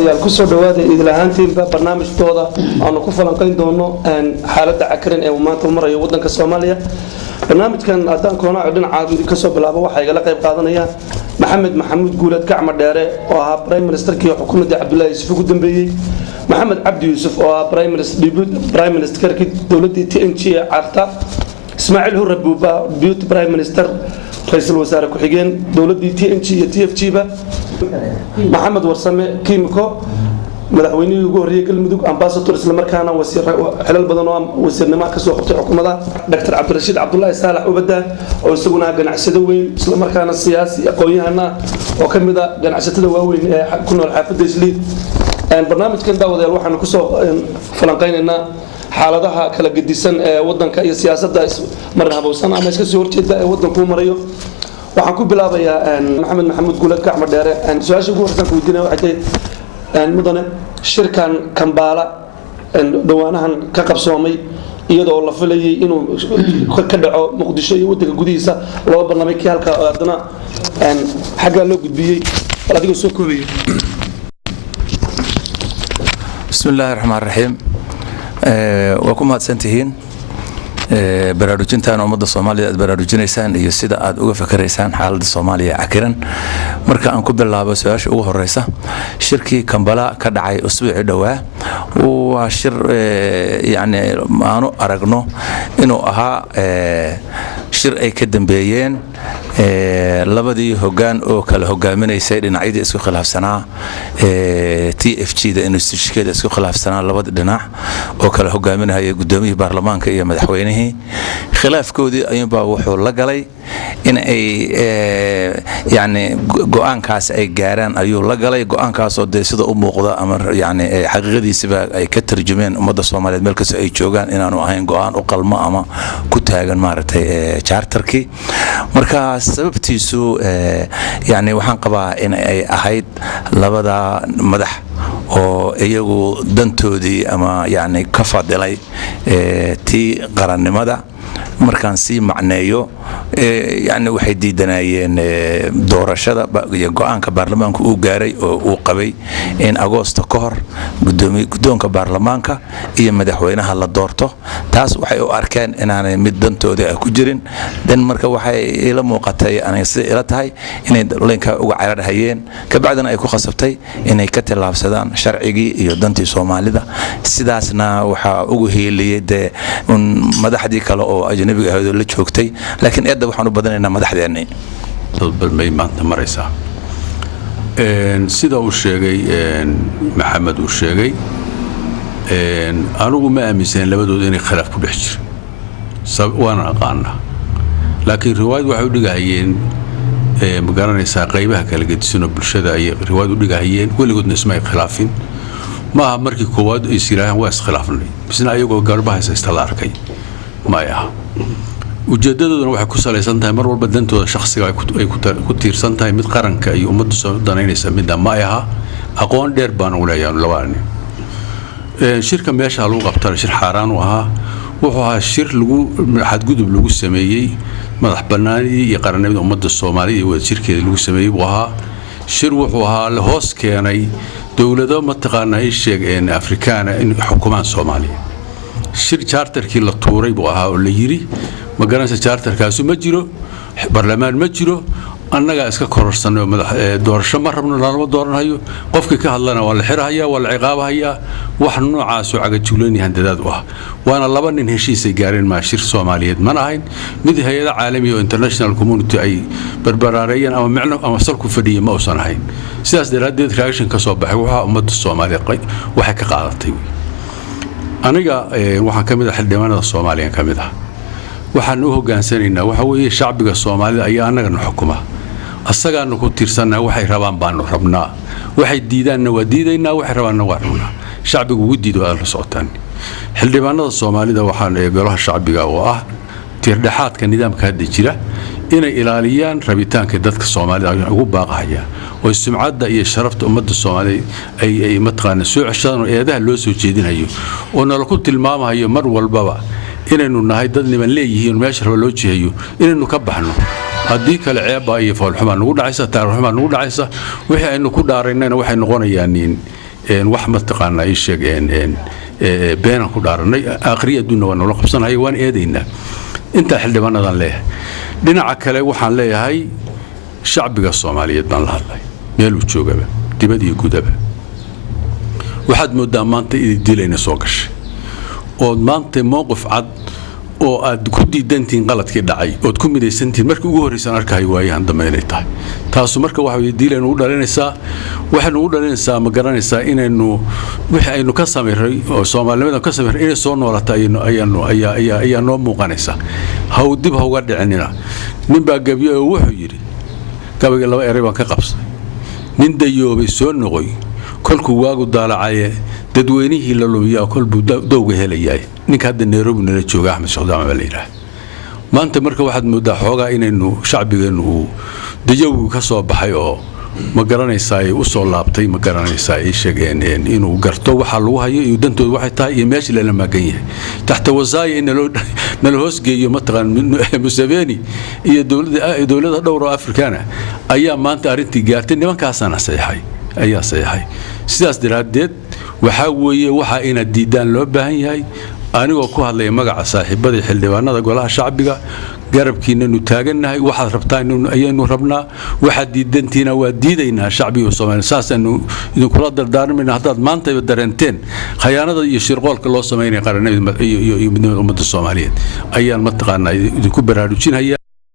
daawadayaal ku soo dhawaada idlahaantiinba barnaamijkooda aanu ku falanqayn doono xaaladda cakaran ee maanta u marayo wadanka Soomaaliya. barnaamijkan haddaan koona dhinaca ka soo bilaabo waxaa igala qayb qaadanaya maxamed maxamuud guulad gacmo dheere oo ahaa prime ministerkii xukuumadda Cabdullaahi Yuusuf ugu dambeeyay, maxamed cabdi yuusuf oo ahaa prime ministerkii dowladda TNG ee Carta, ismaaciil hurre buuba deputy prime minister ra'iisul wasaare ku xigeen dowladda TNG iyo TFG ba, maxamed warsame kiimiko madaxweynihii ugu horreeyay galmudug ambassador isla markaana wasiir xilal badan oo wasiirnimo ka soo qabtay xukuumadda, dr cabdirashiid cabdullaahi saalax ubada oo isaguna ganacsade weyn isla markaana siyaasi aqoon-yahana oo ka mid ah ganacsatada waaweyn ee ku nool xaafadda Islii. barnaamijkan daawadayaal waxaanu ku soo falanqaynaynaa xaaladaha kala gedisan ee wadanka iyo siyaasadda marin habowsan ama iska soo horjeeda ee wadanku marayo. waxaan ku bilaabayaa maxamed maxamuud guulad gacmo dheere. su-aasha ugu horeysan ku weydiinaya waxay tahay mudane shirkan Kampala dhawaanahan ka qabsoomay iyadoo la filayay inuu ka dhaco Muqdisho iyo wadanka gudihiisa loo barnaamij kii halka adana xagga loo gudbiyay adiga soo koobay. bismillaahi raxmaani raxiim. waa ku mahadsantihiin baraarujintaan ummadda Soomaaliya aad baraarujinaysaan iyo sida aad uga fikiraysaan xaaladda Soomaaliya cakiran. marka aan ku bilaabo su-aasha ugu horeysa, shirkii Kampala ka dhacay usbuucii dhawaa waa shir yani aanu aragno inuu ahaa shir ay ka dambeeyeen labadii hoggaan oo kala hogaaminaysay dhinacyadii isku khilaafsanaa TFG-da institutionkeeda isku khilaafsanaa labada dhinac oo kala hogaaminaya gudoomiyihii baarlamaanka iyo madaxweynihii. khilaafkoodii ayuunbaa wuxuu la galay in ay yani go'aankaas ay gaaraan ayuu la galay. go'aankaasoo dee sida u muuqda ama yani xaqiiqadiisiba ay ka tarjumeen ummadda Soomaaliyeed meel kasta ay joogaan inaanu ahayn go'aan u qalmo ama ku taagan maaragtay charterkii. marka sababtiisu yani waxaan qabaa in ay ahayd labada madax oo iyagu dantoodii ama yani ka fadilay tii qarannimada. markaan sii macneeyo yani waxay diidanayeen doorashada iyo go'aanka baarlamaanku uu gaaray oo uu qabay in Agoosto ka hor gudoonka baarlamaanka iyo madaxweynaha la doorto. taas waxay u arkeen inaanay mid dantooda ku jirin. dan marka waxay ila muuqatay anay si ila tahay inay leenka uga cararhayeen ka bacdana ay ku khasabtay inay ka tilaabsadaan sharcigii iyo dantii Soomaalida. sidaasna waxa ugu heeliyay madaxdii kale oo ajnabiga ahayd oo la joogtay, laakiin eedda waxaan u badanaynaa madaxdeennii balmay maanta maraysaa. sida uu sheegay maxamed uu sheegay anigu ma aaminsan labadooda inay khilaaf ku dhex jiro waana aqaanaa, laakiin riwaayad waxay u dhigahayeen ma garanaysaa qaybaha kala gedisan oo bulshada ay riwaayad u dhigahayeen weligoodna isma ay khilaafin. maaha markii koowaad ay isiraahaan waa iskhilaafnay misna ayagoo garbaha haysta la arkay maya. ujeedadooduna waxay ku salaysan tahay mar walba dantooda shakhsiga ay ku tiirsan tahay mid qaranka iyo ummadda soo danaynaysa midda ma aha. aqoon dheer baan u leeyahay labaan. shirka meesha lagu qabtay shir xaaraan u ahaa. wuxuu ahaa shir lagu xadgudub lagu sameeyay madax banaanidii iyo qarannimada ummadda Soomaaliya iyo wadajirkeeda lagu sameeyay buu ahaa. shir wuxuu ahaa la hoos keenay dawlado mataqaanaa ay sheegeen Afrikaana in xukuumaan Soomaaliya. shir charterkii la tuuray buu ahaa oo la yiri ma garanaysa charterkaasi ma jiro, baarlamaan ma jiro, annaga iska kororsanay doorasho ma rabno lama dooranayo, qofkii ka hadlana waa la xirahayaa waa la ciqaabahayaa. wax noocaas oo cagajuuleynayaan dadaad u ah. waana laba nin heshiis ay gaareen ma shir Soomaaliyeed ma ahayn mid hay'ada caalami oo international community ay barbaraarayeen ama macno ama salku fadhiyay ma uusan ahayn. sidaas daraadeed reaction ka soo baxay waxa ummadda Soomaaliyeed waxay ka qaadatay. aniga waxaan ka mid ah xildhibaanada Soomaaliya ka mid ah. waxaan u hogaansanaynaa waxa weeye shacbiga Soomaalida ayaa anagana xukuma. asagaana ku tiirsanaa waxay rabaan baanu rabnaa, waxay diidaanna waa diidaynaa, waxay rabaanna waa rabnaa. shacbigu ugu diido aad la socotaan. xildhibaanada Soomaalida waxaan golaha shacbiga oo ah tiirdhaxaadka nidaamka hadda jira inay ilaaliyaan rabitaanka dadka Soomaalida ugu baaqahaya oo sumcadda iyo sharafta ummadda Soomaaliyeed ay matqaana soo ceshadaan oo eedaha loo soo jeedinayo oo nala ku tilmaamayo mar walbaba inaynu nahay dad niman leeyihiin meesha raba loo jeeyo inaynu ka baxno. haddii kale ceeba iyo foolxuma nagu dhacaysa taariikh xuma nagu dhacaysa wixii aynu ku dhaaraynayna waxay noqonayaan wax ma taqaanaa ii sheeg beenaan ku dhaaranay aakhriya adduunna waa noola qabsanaya waan eedaynaa intaa xildhibaanadan leeyahay dhinaca kale waxaan leeyahay shacbiga Soomaaliyeed baan la hadlay meel uu joogaba dibad iyo gudaba waxaad moodaa maanta idin dilayna soo gashay oo maanta mowqif cad oo aad ku diidantiin qaladkii dhacay oo ku midaysantiin markii ugu horeysan arkay waayahan dambeynay tahay taas marka waxa ay diilayna u dhalinaysaa waxaanu u dhalinaysaa ma garanaysaa inaynu wixii aynu ka sameeyay oo Soomaalida ka sameeyay inay soo noolata ayaa noo muuqanaysa haw dib ha uga dhicinina nin baa gabiyo wuxuu yiri gabiga laba eray baan ka qabsay nin dayoobay soo noqoy kolku waagu daalacay dadweynihii la lumiyaa kolbu dowga helayay ninka hadda Nairobi nala jooga Axmed Shaqdaam baa leeyahay maanta marka waxaad moodaa xoogaa inaynu shacbigeenu uu dayow ka soo baxay oo ma garanaysaa u soo laabtay ma garanaysaa ay sheegeen inuu garto waxa lagu hayo iyo dantooda waxay tahay iyo meeshii la magan yahay taxta wasaaya in la hoos geeyo mataqan Museveni iyo dawladda dhowr Afrikaana ayaa maanta arintii gaartay nimankaasana saxay sidaas daraadeed waxa weeye waxa ina diidaan loo baahan yahay anigoo ku hadlay magaca saaxiibada xildhibaanada golaha shacbiga garabkiina nu taaganahay waxa rabtaan ayaynu rabnaa waxa diidantiina waa diidaynaa shacbiga Soomaaliyeed saasaanu idin kula dardaarmayna haddaad maanta dareenteen khiyaanada iyo shirqoolka loo sameeyay qaranimada iyo midnimada ummadda Soomaaliyeed ayaan mataqaanaa idinku baraarujinaya